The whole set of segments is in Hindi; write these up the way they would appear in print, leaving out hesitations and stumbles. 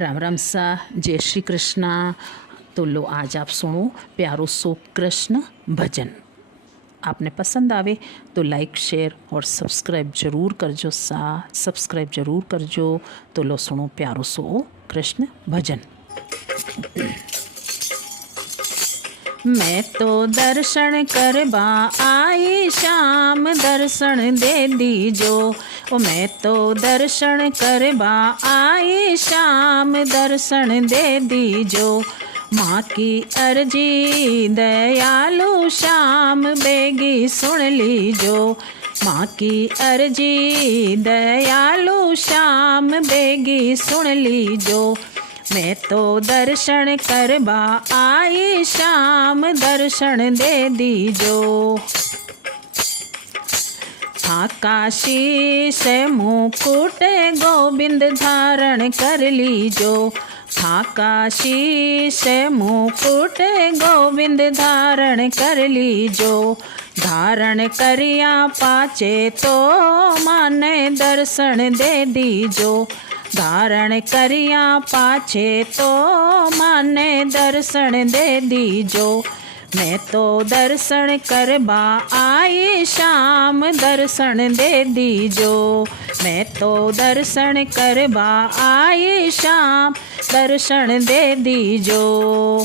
राम राम सा, जय श्री कृष्णा। तो लो आज आप सुनो प्यारो सो कृष्ण भजन। आपने पसंद आवे तो लाइक शेयर और सब्सक्राइब जरूर करजो सा, सब्सक्राइब जरूर करजो। तो लो सुनो प्यारो सो कृष्ण भजन। मैं तो दर्शन करवा आई श्याम दर्शन दे दीजो। ओ मैं तो दर्शन करवा आई श्याम दर्शन दे दीजो। माँ की अर्जी दयालु श्याम बेगी सुन लीजो। माँ की अर्जी दयालु श्याम बेगी सुन लीजो। मैं तो दर्शन करवा आई श्याम दर्शन दे दीजो। आकाशी से मुकुट गोविंद धारण कर लीजो। आकाशी से मुकुट गोविंद धारण कर लीजो। धारण करिया पाचे तो माने दर्शन दे दीजो। धारण करिया पाछे तो माने दर्शन दे दीजो। मैं तो दर्शन करवा आई श्याम दर्शन दे दीजो। मैं तो दर्शन करवा आई श्याम दर्शन दे दीजो।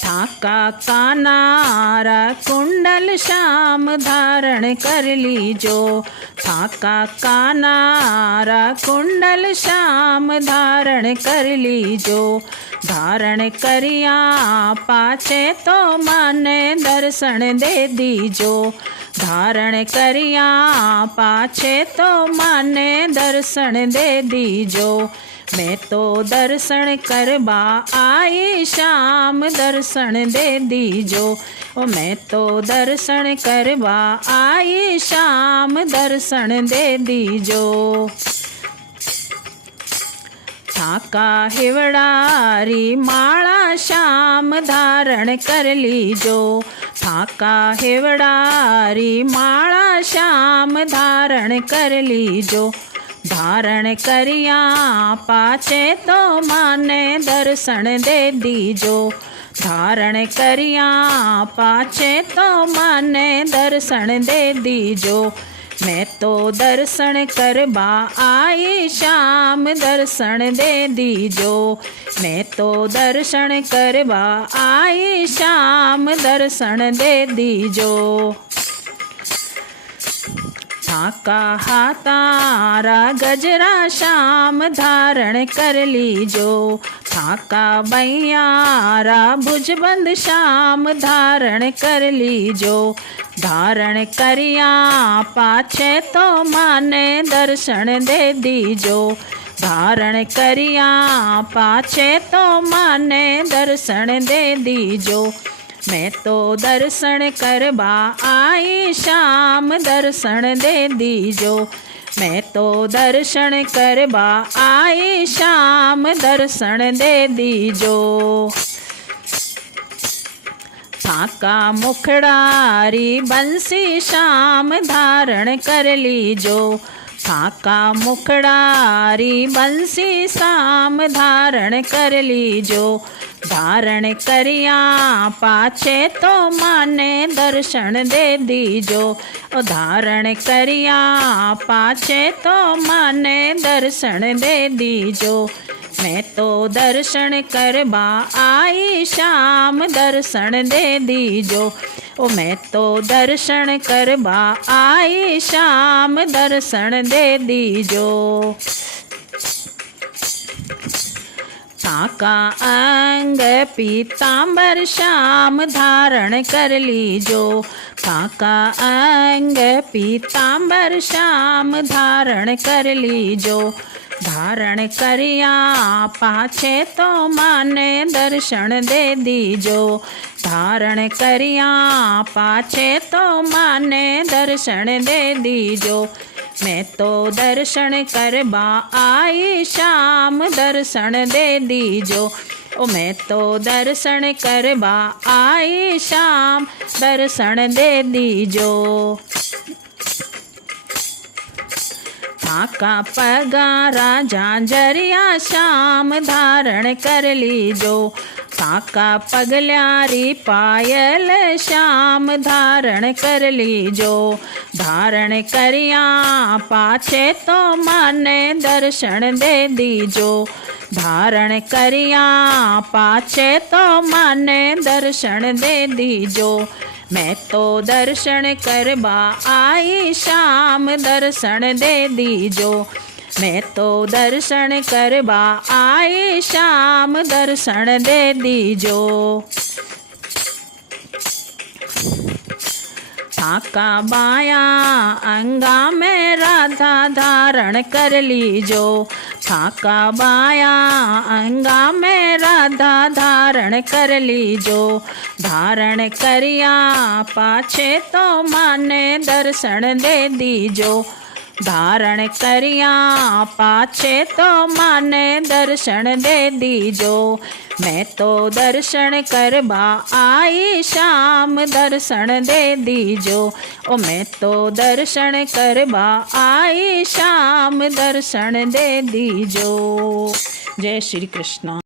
ठाका कानारा कुंडल श्याम धारण कर लीजो। ठाका कानारा कुंडल श्याम धारण कर लीजो। धारण करिया पाछे तो माने दर्शन दे दीजो। धारण करिया पाछे तो माने दर्शन दे दीजो। मैं तो दर्शन करवा आई श्याम दर्शन दे दीजो। ओ मैं तो दर्शन करवा आई श्याम दर्शन दे दीजो। ठाका हिवड़ारी माला श्याम धारण कर लीजो। ठाका हिवड़ारी माला श्याम धारण कर लीजो। धारण करिया पाछे तो माने दर्शन दे दीजो। धारण करिया पाछे तो माने दर्शन दे दीजो। मैं तो दर्शन करवा आई श्याम दर्शन दे दीजो। मैं तो दर्शन करवा आई श्याम दर्शन दे दीजो। ठाका हाथारा गजरा श्याम धारण कर लीजो। ठाका बैयारा भुजबंद श्याम धारण कर लीजो। धारण करिया पाछे तो माने दर्शन दे दीजो। धारण करिया पाछे तो माने दर्शन दे दीजो। मैं तो दर्शन करवा आई श्याम दर्शन दे दीजो। मैं तो दर्शन करवा आई श्याम दर्शन दे दीजो। ठाका मुखड़ारी बंसी श्याम धारण कर लीजो। ठाका मुखड़ारी बंसी श्याम धारण कर लीजो। धारण करिया पाछे तो माने दर्शन दे दीजो। धारण करिया पाछे तो माने दर्शन दे दीजो। मैं तो दर्शन करवा आई श्याम दर्शन दे दीजो। ओ मैं तो दर्शन करवा आई श्याम दर्शन दे दीजो। ठाका अंग पीतांबर श्याम धारण कर लीजो। ठाका अंग पीतांबर श्याम धारण कर लीजो। धारण करिया पाछे तो माने दर्शन दे दीजो। धारण करिया पाछे तो माने दर्शन दे दीजो। मैं तो दर्शन करवा आई श्याम दर्शन दे दीजो। ओ मैं तो दर्शन करवा आई श्याम दर्शन दे दीजो। थाका पगारा झांझरिया श्याम धारण कर लीजो। थाका पगल्यारी पायल श्याम धारण कर लीजो। धारण करिया पाछे तो माने दर्शन दे दीजो। धारण करिया पाछे तो माने दर्शन दे दीजो। मैं तो दर्शन करबा आई श्याम दर्शन दे दीजो। मैं तो दर्शन करबा आई श्याम दर्शन दे दीजो। थाका बाया अंगा में राधा धारण कर लीजो। थाका बाया अंगा में राधा धारण कर लीजो। धारण करिया पाछे तो माने दर्शन दे दीजो। धारण करिया पाछे तो माने दर्शन दे दीजो। मैं तो दर्शन करबा आई श्याम दर्शन दे दीजो। ओ मैं तो दर्शन करबा आई श्याम दर्शन दे दीजो। जय श्री कृष्ण।